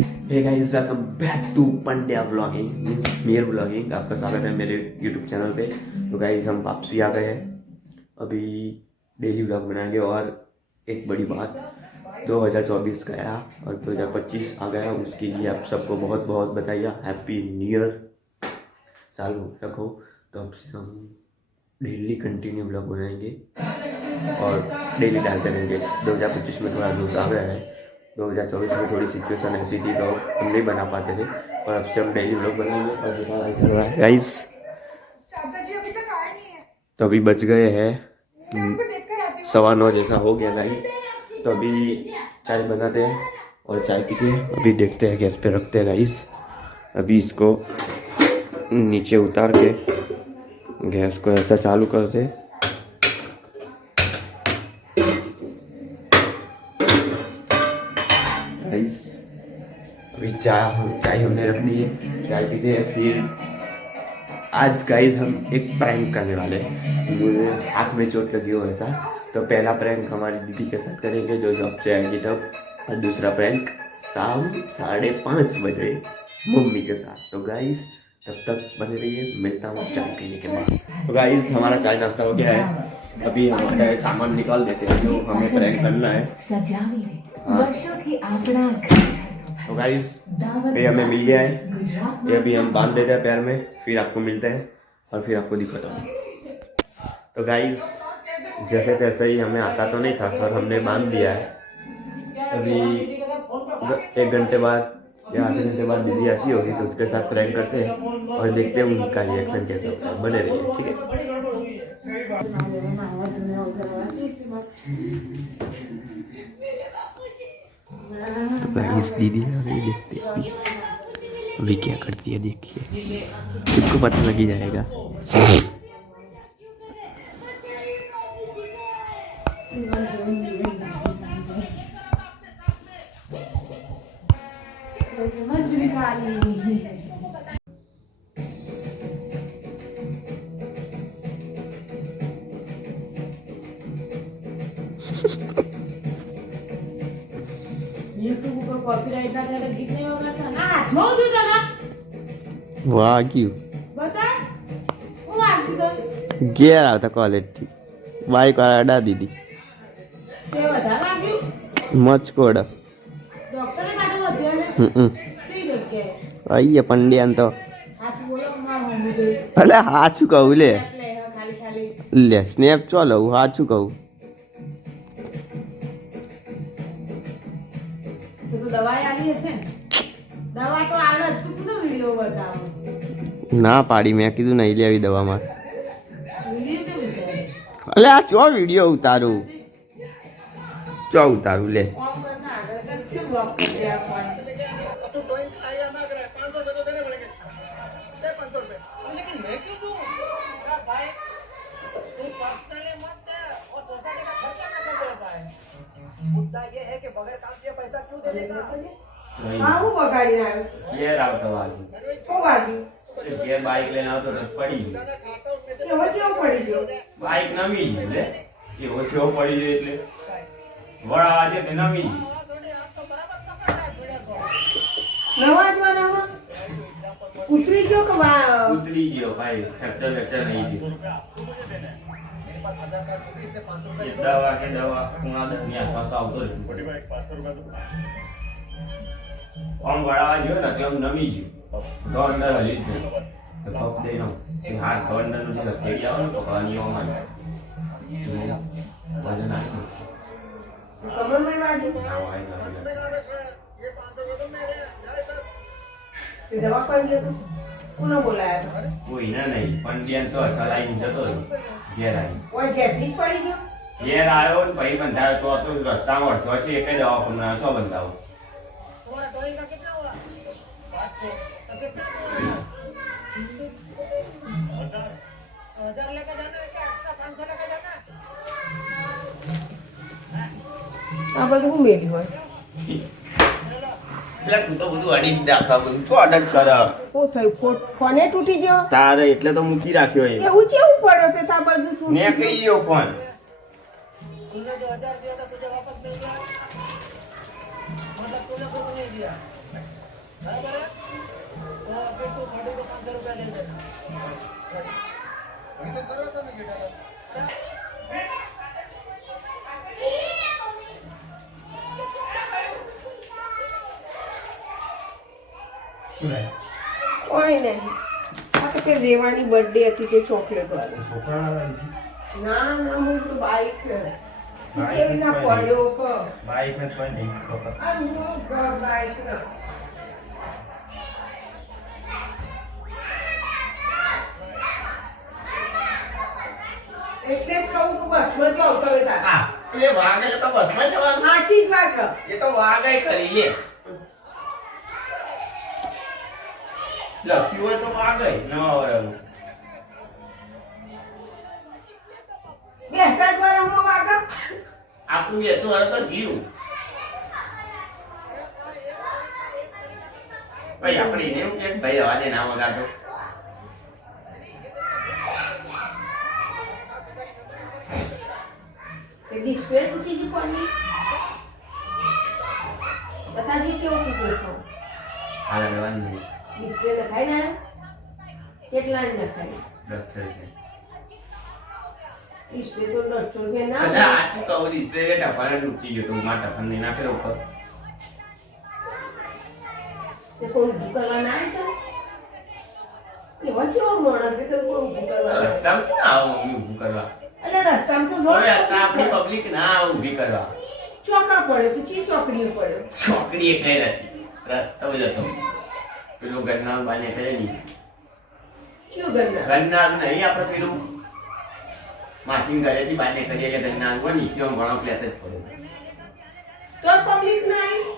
Hey guys welcome back to Pandya vlogging मेयर vlogging. आपका स्वागत है मेरे यूट्यूब चैनल पे। तो गाइस हम वापसी आ गए हैं, अभी डेली व्लॉग बनाएंगे। और एक बड़ी बात, 2024 गया और 2025 आ गया, उसके लिए आप सबको बहुत बहुत बधाई, हैप्पी न्यू ईयर। साल तक हो तो अब से हम डेली कंटिन्यू व्लॉग बनाएंगे और डेली डालते रहेंगे। 2025 में थोड़ा जोश आ गया है, 2024 में थोड़ी सिचुएशन ऐसी थी तो हम नहीं बना पाते थे, और अब से हम डेली व्लॉग बनाएंगे। और दुकान ऐसा रहा है गाइस। तो अभी बज गए हैं 9:15 जैसा हो गया गाइस। तो अभी चाय बनाते हैं और चाय पीते हैं। अभी देखते हैं, गैस पे रखते हैं गाइस। अभी इसको नीचे उतार के गैस को ऐसा चालू करते गाइस। अभी चाय हमने रख ली है, चाय पीते हैं। फिर आज गाइस हम एक प्रैंक करने वाले हैं। मुझे हाथ में चोट लगी हो ऐसा, तो पहला प्रैंक हमारी दीदी के साथ करेंगे जो जॉब से आएंगी तब, और दूसरा प्रैंक शाम 5:30 बजे मम्मी के साथ। तो गाइस तब तक बने रहिए, मिलता हूँ चाय पीने के बाद। तो गाइस हमारा चाय नाश्ता हो गया है, अभी हम सामान निकाल देते हैं जो हमें प्रैंक करना है। तो गाइस ये हमें मिल गया है, ये अभी हम बांध देते हैं पैर में, फिर आपको मिलते हैं और फिर आपको दिखाता हूँ। तो गाइस जैसे तैसे ही हमें आता तो नहीं था, पर हमने बांध दिया है। अभी 1 घंटे बाद या आधे घंटे बाद दीदी आती होगी तो उसके साथ प्रैंक करते हैं और देखते हैं उनका रिएक्शन कैसा होता है। बने रहिए, ठीक है। गाइस दीदी आ गई, देखते हैं अभी क्या करती है, देखिए खुद को पता लग ही जाएगा। YouTube पर कॉपीराइट ना तेरा गीत नहीं होगा था ना, हाथ में उठे था ना। वाह क्यों बता वो आती तो गियर आता क्वालिटी बाइक वाला अड़ा दीदी ते बता ना कि मच कोड डॉक्टर ने काटा हुआ दिया ने ठीक है क्या आइए पंडियन तो हाथ बोलो मार होंगे दे अरे हाथ कहू ले खाली खाली ले स्नैप चलो हाथ कहू तो दवाई आली है दवा तो आला तू कुनो वीडियो बताओ ना पाड़ी मैं कीधु नहीं ले दवा में वीडियो से उतार अले आ चो वीडियो उतारू चो उतारू ले कौन करना अगर किसके ब्लॉक कर दिया कौन तो ड्राइंग आया ना अगर 500 रुपए तो देने पड़ेंगे, दे 500 रुपए। लेकिन मैं क्यों दूं यार भाई, तू पर्सनली मत दे और सोसाइटी का खर्चा कैसे करता है। मुद्दा ये है कि बगैर काम किए पैसा क्यों दे देगा। हां वो गाड़ी ना ये राव सवाल को गाड़ी ये बाइक लेना हो तो पड़ी खाता उनमें से ये वो जो पड़ी जो बाइक नवी ले ये वो छो पड़ी जे એટલે વડા આજે તે નવી थोड़ी आपको बराबर पकड़ता है वीडियो को। नवाज वाला उतरी क्यों कमा ઉતરી ગયો ભાઈ ફ્રેક્ચર નહીં છે मेरे पास 1000 का टोकरी इसलिए 500 रुपए દવા કે દવા કુણા દુનિયા પાસ આવતો રહે बड़ी बाइक 500 रुपए तो આમ વડાવા ગયો ને તો નવી ગયો તો અંદર હલી જ ગયો તો પગ દેનો કે હાથ ગવર્નર નું જે લખેડી આવે ને પકડવાની ઓમાં વજન આટલું कमर में वाली पर्स में कहाँ रख रहा है, ये 500 रुपए तो मेरे हैं, जा इधर। ये दवा कर दिया तो कौन बोलाया था કોઈ ના નહીં પણ તો ચલાવીને જતો રહ્યો ઘેર આવી वो कैथलिक पड़ी जो ઘેર આવ્યો ને પછી બંધાયો તો રસ્તામાં અડધો છે એક જ દવાખાના છો બંધાવો तुम्हारा ड्राइंग का कितना हुआ 500 तो कितना हुआ 1000 लेकर जाना है क्या, एक्स्ट्रा 500 लेकर जाना है। આ બધું હું મેલી હોય એટલે તું તો બધું અડી જ નાખા બધું છો અડટ કર હું થયું ફોને તૂટી ગયો તારે એટલે તો મૂકી રાખ્યો એ એવું કેવું પડ્યો છે તા બધું તૂટી ને કહી ગયો ફોન तूने जो 1000 दिया था तुझे वापस मिल गया, मतलब तूने कुछ नहीं दिया। કરો તમે બેટા. કોઈ નહીં આ તો કે રેવાની બર્થડે હતી તે ચોકલેટ વાળી ના ના હું તો બાઈક કેવી ના પડ્યો ક બાઈક ને કોઈ નહીં ખબર. આ હું બાઈક ના એટલે જ કહું કે બસમાં જ આવતા હોય તારા. હા એ વાગે તો બસમાં જવાનું. સાચી જ વાત છે. એ તો વાગે કરી લે લખ્યું હોય તો વાગે નવા વરનું. બેસતા જ વારમાં વાગા. આપણું એ તો હવે તો જીવ ભાઈ આપણે એને એવું કે ભાઈ અવાજે ના વગાડો. ડિસ્પ્લે તૂટી ગઈ પડી બતાજી કેવું તૂટ્યું હતું હાલ રહેવાનું નહીં. ડિસ્પ્લે લખાઈ ને કેટલા ની લખાઈ ડોક્ટર છે ડિસ્પ્લે તો 150 કે બધા ના આટલું કવર ડિસ્પ્લે કે ટફાને તૂટી ગયો તો મારા ટફાન નહીં નાખેલો ઉપર. તે કોઈ ઊભું કરવા ના આવ્યું તો એવા જેવો મોણસ કે તો કોઈ ઊભું કરવા ના રસ્તામાં ક્યાં આવો મમ્મી ઊભું કરવા? એટલે રસ્તામાં તો હવે અત્યારે આપણી પબ્લિક ના આવે ઊભી કરવા. ચોકા પડ્યો તો ચી ચોકડીઓ પડ્યો છોકરી એકલે નથી રસ્તો જ હતો પેલું ગન્ના બાને કરે નહીં કયું ગન્ના ગન્ના નહીં આપણે પેલું માસીન ઘરેથી બાને કરીએ ગન્ના હોય નીચે ઘણો પ્લેટ જ પડ્યો. તો પબ્લિક ના આવી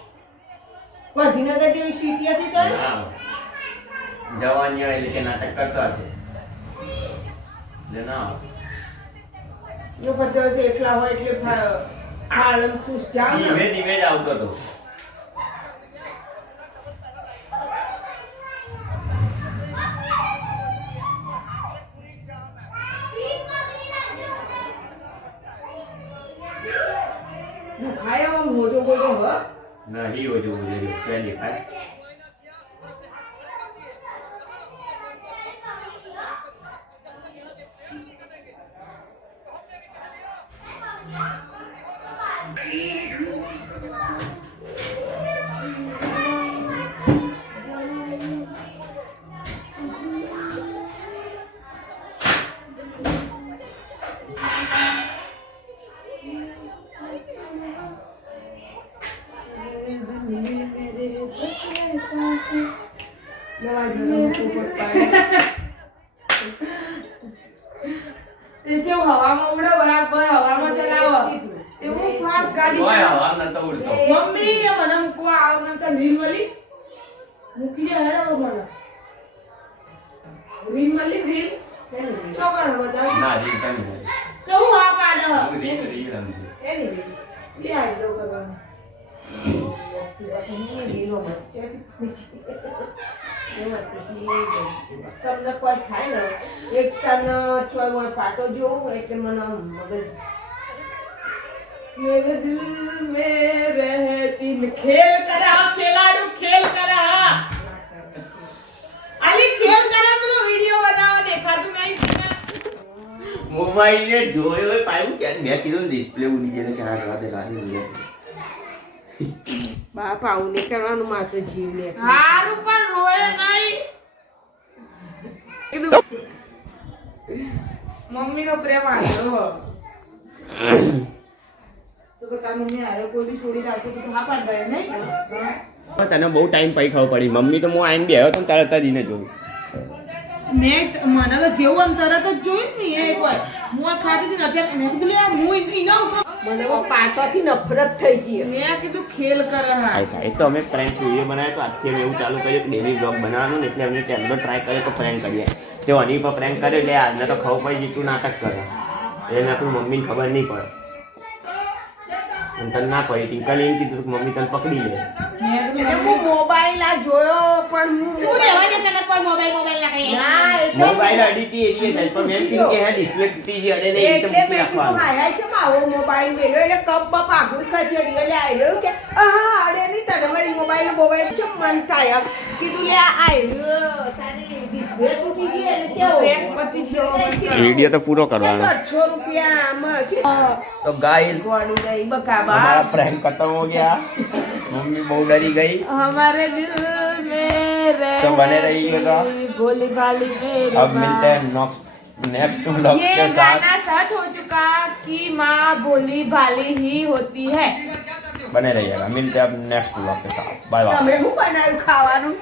ગાંધીનગર જેવી સિટી હતી તો ના જવાની હોય એટલે કે નાટક કરતો હશે એટલે ના આવે. યો બધો છે એકલા હોય એટલે આળમ ખુશ જાવ ને ધીમે ધીમે જ આવતો હતો. ખાયો મોટો મોટો હ નહીં હોય જોવું જોઈએ ક્યાં દેખાય. નવા જન્મ પોપટ તે જે હવામાં ઉડે બરાબર હવામાં ચલાવો એવું ફાસ્ટ ગાડી કોઈ હવા નતો ઉડતો. મમ્મી એ મને મૂકવા આવ ને તો રીલ મળી મૂકી દે હેડો મને રીલ મળી રીલ ચોકડ બધા ના રીત નહીં. તો હું હા પાડ રીત રીત રમતી. એની રીત. લે આઈ દો કરવાનું તમને કોઈ થાય ને એક ટન ચોય પાટો જોઉં એટલે મને મગજ मेरे दिल में रहती न खेल करा खिलाड़ू खेल करा अली खेल करा પેલો વિડિયો બનાવવા દેખાતું નહીં મોબાઈલ ને જોયો હોય પાયું કે મેં કીધું ડિસ્પ્લે ઉડી જાય કે આ રવા દે લાગી ગઈ. બાપ આવું નહીં કરવાનું માત્ર જીવ ને હારું પણ રોય નહીં મમ્મી નો પ્રેમ આવ્યો તો તાર મમ્મી આરે કોઈ બી છોડી રાખશે તો હા પાડ દે નહીં તને બહુ ટાઈમ પછી ખબર પડી મમ્મી તો હું આઈને બેહ્યો તો ને તરત જ એને જોયું. મેં મને તો જેવું આમ તરત જ જોયું ને એ કોઈ હું આ ખાતી હતી નથી મેં કીધું લે હું ઈનો મને वो પાટોથી નફરત થઈ ગઈ મેં કીધું ખેલ કર હા એ તો અમે પ્રેન્ક વિડીયો બનાવ્યો તો આજથી અમે એવું ચાલુ કર્યું કે ડેલી બ્લોગ બનાવવાનું ને એટલે અમે ચેનલ ટ્રાય કર્યો તો પ્રેન્ક કરીએ તે અની પર પ્રેન્ક કર્યો એટલે આજને તો ખબર પડી જીતું નાટક કરે એને તો મમ્મીને ખબર નહીં પડે અને તને ના પડી ટિંકલ એમ કીધું કે મમ્મી તને પકડી લે મેં એટલે કીધું હું મોબાઈલ આ જોયો પણ હું તું રહેવા દે તને કોઈ મોબાઈલ ના કઈ ના એટલે મોબાઈલ અડી હતી એની જ પણ મેં કીધું કે હે ડિસ્પ્લે તૂટી ગઈ અડે નહીં એટલે તો મેં કીધું હાય છે માવો મોબાઈલ મેલ્યો એટલે કપ બપ આગળ ખસેડી એટલે આવ્યો કે હા અડે નહીં તને મારી મોબાઈલ છે મન થાય કીધું લે આવ્યો તારી ડિસ્પ્લે તૂટી ગઈ એટલે કેવો રેટ પતી ગયો. વિડિયો તો પૂરો કરવાનો 100 રૂપિયામાં તો ગાઈસ ગોળી ગઈ બકાબા हमारा प्रैंक खत्म हो गया मम्मी बहुत डरी गई हमारे दिल में तो बने रहिएगा भोली भाली मेरी अब मिलते हैं नेक्स्ट व्लॉग ये के साथ गाना सच हो चुका कि माँ भोली भाली ही होती है. बने रहिएगा मिलते हैं अब नेक्स्ट व्लॉग के साथ बाय बाय તમે શું બનાવ્યું ખાવાનું